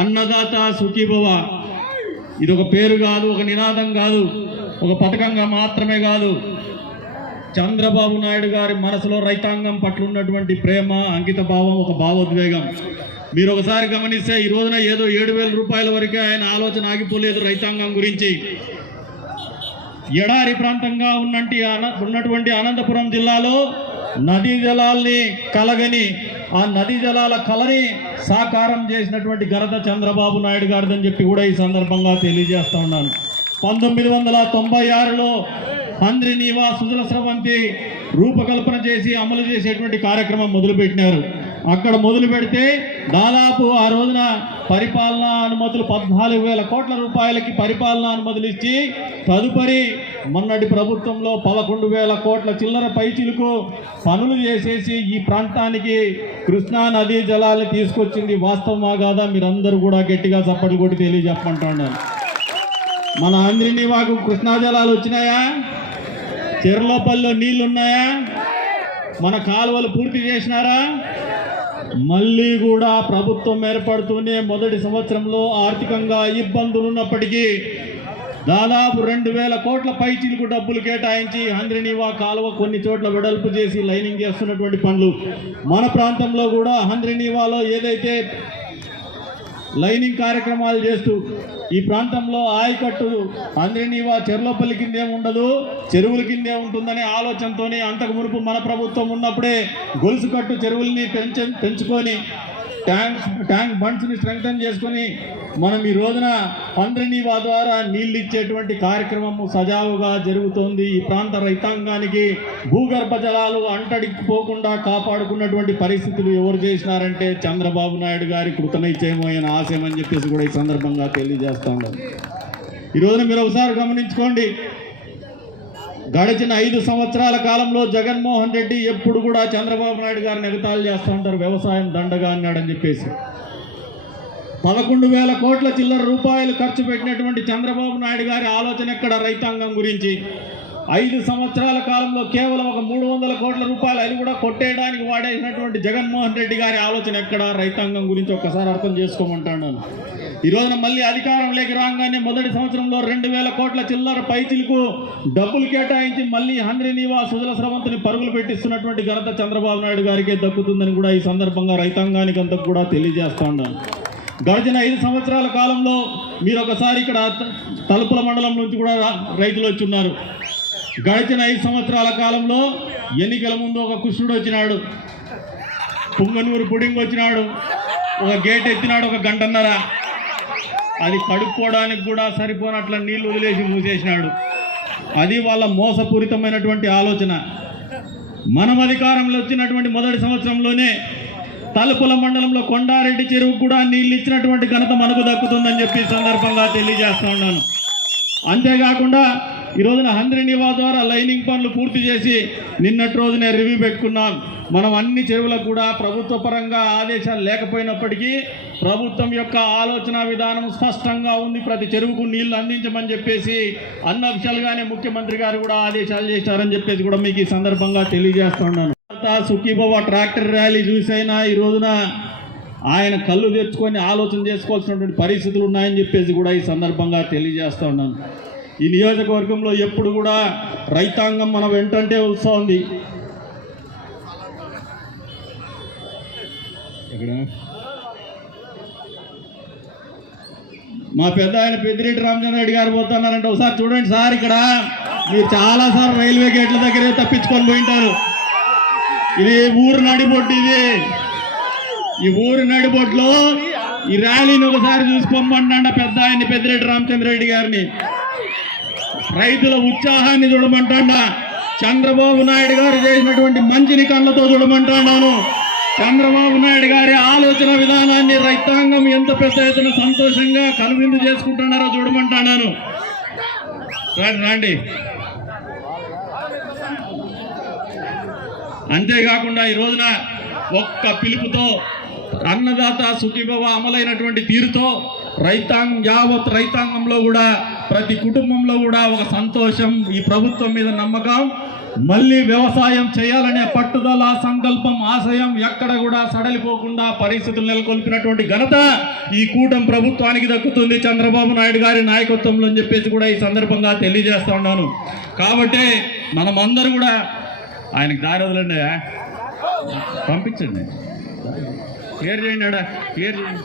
అన్నదాత సుఖీభవ. ఇది ఒక పేరు కాదు, ఒక నినాదం కాదు, ఒక పథకంగా మాత్రమే కాదు. చంద్రబాబు నాయుడు గారి మనసులో రైతాంగం పట్ల ఉన్నటువంటి ప్రేమ, అంకిత భావం, ఒక భావోద్వేగం. మీరు ఒకసారి గమనిస్తే ఈ రోజున ఏదో 7,000 రూపాయల వరకే ఆయన ఆలోచన ఆగిపోలేదు రైతాంగం గురించి. ఎడారి ప్రాంతంగా ఉన్నటువంటి అనంతపురం జిల్లాలో నదీ జలాల్ని కలగని, ఆ నదీ జలాల కలని సాకారం చేసినటువంటి ఘనత చంద్రబాబు నాయుడు గారిదని చెప్పి కూడా ఈ సందర్భంగా తెలియజేస్తా ఉన్నాను. 1996లో హంద్రీనీవా సుజల స్రవంతి రూపకల్పన చేసి అమలు చేసేటువంటి కార్యక్రమం మొదలుపెట్టినారు. అక్కడ మొదలు పెడితే దాదాపు ఆ రోజున పరిపాలనా అనుమతులు 14,000 కోట్ల రూపాయలకి పరిపాలనా అనుమతులు ఇచ్చి, తదుపరి మొన్నటి ప్రభుత్వంలో 11,000 కోట్ల చిల్లర పైచిలకు పనులు చేసేసి ఈ ప్రాంతానికి కృష్ణా నదీ జలాలు తీసుకొచ్చింది వాస్తవమా కాదా? మీరందరూ కూడా గట్టిగా చప్పట్లు కొట్టి తెలియజెప్పమంటున్నాను. మన హంద్రీనీవాకు కృష్ణా జలాలు వచ్చినాయా? చెర్లోపల్లిలో నీళ్లు ఉన్నాయా? మన కాలువలు పూర్తి చేసినారా? మళ్ళీ కూడా ప్రభుత్వం ఏర్పడుతూనే మొదటి సంవత్సరంలో ఆర్థికంగా ఇబ్బందులు ఉన్నప్పటికీ దాదాపు 2,000 కోట్ల పైచిలకు డబ్బులు కేటాయించి హంద్రీనీవా కాలువ కొన్ని చోట్ల వెడల్పు చేసి లైనింగ్ చేస్తున్నటువంటి పనులు. మన ప్రాంతంలో కూడా హంద్రీనీవాలో ఏదైతే లైనింగ్ కార్యక్రమాలు చేస్తూ ఈ ప్రాంతంలో ఆయకట్టు హంద్రీనీవా చెర్లోపల్లి కిందే ఉండదు, చెరువుల కిందే ఉంటుందనే ఆలోచనతోనే అంతకు మునుపు మన ప్రభుత్వం ఉన్నప్పుడే గొలుసు కట్టు చెరువుల్ని పెంచుకొని ట్యాంక్ బండ్స్ని స్ట్రెంగ్తన్ చేసుకొని మనం ఈ రోజున హంద్రీనీవా ద్వారా నీళ్ళు ఇచ్చేటువంటి కార్యక్రమము సజావుగా జరుగుతోంది. ఈ ప్రాంత రైతాంగానికి భూగర్భ జలాలు అంటడిపోకుండా కాపాడుకున్నటువంటి పరిస్థితులు ఎవరు చేసినారంటే చంద్రబాబు నాయుడు గారి కృతనిశ్చయమైన ఆశయం అని చెప్పేసి కూడా ఈ సందర్భంగా తెలియజేస్తా ఉన్నాను. ఈ రోజున మీరు ఒకసారి గమనించుకోండి, గడిచిన 5 సంవత్సరాల కాలంలో జగన్మోహన్ రెడ్డి ఎప్పుడు కూడా చంద్రబాబు నాయుడు గారిని ఎగతాళి చేస్తూ ఉంటారు, వ్యవసాయం దండగా అన్నాడని చెప్పేసి. 11,000 కోట్ల చిల్లర రూపాయలు ఖర్చు పెట్టినటువంటి చంద్రబాబు నాయుడు గారి ఆలోచన ఎక్కడ రైతాంగం గురించి? 5 సంవత్సరాల కాలంలో కేవలం ఒక 300 కోట్ల రూపాయలు అది కూడా కొట్టేయడానికి వాడేసినటువంటి జగన్మోహన్ రెడ్డి గారి ఆలోచన ఎక్కడ రైతాంగం గురించి? ఒక్కసారి అర్థం చేసుకోమంటాను. ఈ రోజున మళ్ళీ అధికారంలోకి రాగానే మొదటి సంవత్సరంలో 2,000 కోట్ల చిల్లర పైచిలకు డబ్బులు కేటాయించి మళ్ళీ హంద్రీనీవా సుజల స్రవంతిని పరుగులు పెట్టిస్తున్నటువంటి ఘనత చంద్రబాబు నాయుడు గారికే దక్కుతుందని కూడా ఈ సందర్భంగా రైతాంగానికి అంతా కూడా తెలియజేస్తా ఉన్నాను. గడిచిన 5 సంవత్సరాల కాలంలో మీరు ఒకసారి ఇక్కడ తలుపుల మండలం నుంచి కూడా రైతులు వచ్చి ఉన్నారు. గడిచిన 5 సంవత్సరాల కాలంలో ఎన్నికల ముందు ఒక కృష్ణుడు వచ్చినాడు, పుంగనూరు పుడింగ్ వచ్చినాడు, ఒక గేట్ ఎత్తినాడు, 1 గంటన్నర. అది కడుక్కోవడానికి కూడా సరిపోనట్ల నీళ్లు వదిలేసి మూసేసినాడు. అది వాళ్ళ మోసపూరితమైనటువంటి ఆలోచన. మనం అధికారంలో వచ్చినటువంటి మొదటి సంవత్సరంలోనే తలుపుల మండలంలో కొండారెడ్డి చెరువు కూడా నీళ్ళు ఇచ్చినటువంటి ఘనత మనకు దక్కుతుందని చెప్పి సందర్భంగా తెలియజేస్తా ఉన్నాను. అంతేకాకుండా ఈ రోజున హంద్రీనీవా ద్వారా లైనింగ్ పనులు పూర్తి చేసి నిన్నటి రోజునే రివ్యూ పెట్టుకున్నాం. మనం అన్ని చెరువులకు కూడా ప్రభుత్వ పరంగా ఆదేశాలు లేకపోయినప్పటికీ ప్రభుత్వం యొక్క ఆలోచన విధానం స్పష్టంగా ఉంది. ప్రతి చెరువుకు నీళ్లు అందించమని చెప్పేసి అన్అఫిషియల్గానే ముఖ్యమంత్రి గారు కూడా ఆదేశాలు చేశారని చెప్పేసి కూడా మీకు ఈ సందర్భంగా తెలియజేస్తా ఉన్నాను. సుఖీభవ ట్రాక్టర్ ర్యాలీ చూసైనా ఈ రోజున ఆయన కళ్ళు తెచ్చుకొని ఆలోచన చేసుకోవాల్సినటువంటి పరిస్థితులు ఉన్నాయని చెప్పేసి కూడా ఈ సందర్భంగా తెలియజేస్తా ఉన్నాను. ఈ నియోజకవర్గంలో ఎప్పుడు కూడా రైతాంగం మన వెంటంటే వస్తుంది. మా పెద్ద ఆయన పెద్దిరెడ్డి రామచంద్రరెడ్డి గారు పోతున్నారంటే ఒకసారి చూడండి సార్, ఇక్కడ మీరు చాలాసార్లు రైల్వే గేట్ల దగ్గరే తప్పించుకొని పోయింటారు. ఇది ఊరు నడిబొట్టు. ఈ ఊరు నడిబొట్టులో ఈ ర్యాలీని ఒకసారి చూసుకోమంటాడ పెద్ద ఆయన్ని పెద్దిరెడ్డి రామచంద్రరెడ్డి గారిని. రైతుల ఉత్సాహాన్ని చూడమంటాడా, చంద్రబాబు నాయుడు గారు చేసినటువంటి మంచిని కళ్ళతో చూడమంటున్నాను. చంద్రబాబు నాయుడు గారి ఆలోచన విధానాన్ని రైతాంగం ఎంత పెద్ద ఎత్తున సంతోషంగా కనువిందు చేసుకుంటున్నారో చూడమంటున్నాను. రండి. అంతేకాకుండా ఈ రోజున ఒక్క పిలుపుతో అన్నదాత సుఖీభవ అమలైనటువంటి తీరుతో యావత్ రైతాంగంలో కూడా ప్రతి కుటుంబంలో కూడా ఒక సంతోషం, ఈ ప్రభుత్వం మీద నమ్మకం, మళ్ళీ వ్యవసాయం చేయాలనే పట్టుదల, సంకల్పం, ఆశయం ఎక్కడ కూడా సడలిపోకుండా పరిస్థితులు నెలకొల్పినటువంటి ఘనత ఈ కూటమి ప్రభుత్వానికి దక్కుతుంది చంద్రబాబు నాయుడు గారి నాయకత్వంలో అని చెప్పేసి కూడా ఈ సందర్భంగా తెలియజేస్తా ఉన్నాను. కాబట్టి మనమందరూ కూడా ఆయనకు దారి వదలండి, పంపించండి, క్లియర్ చేయండి, క్లియర్ చేయండి.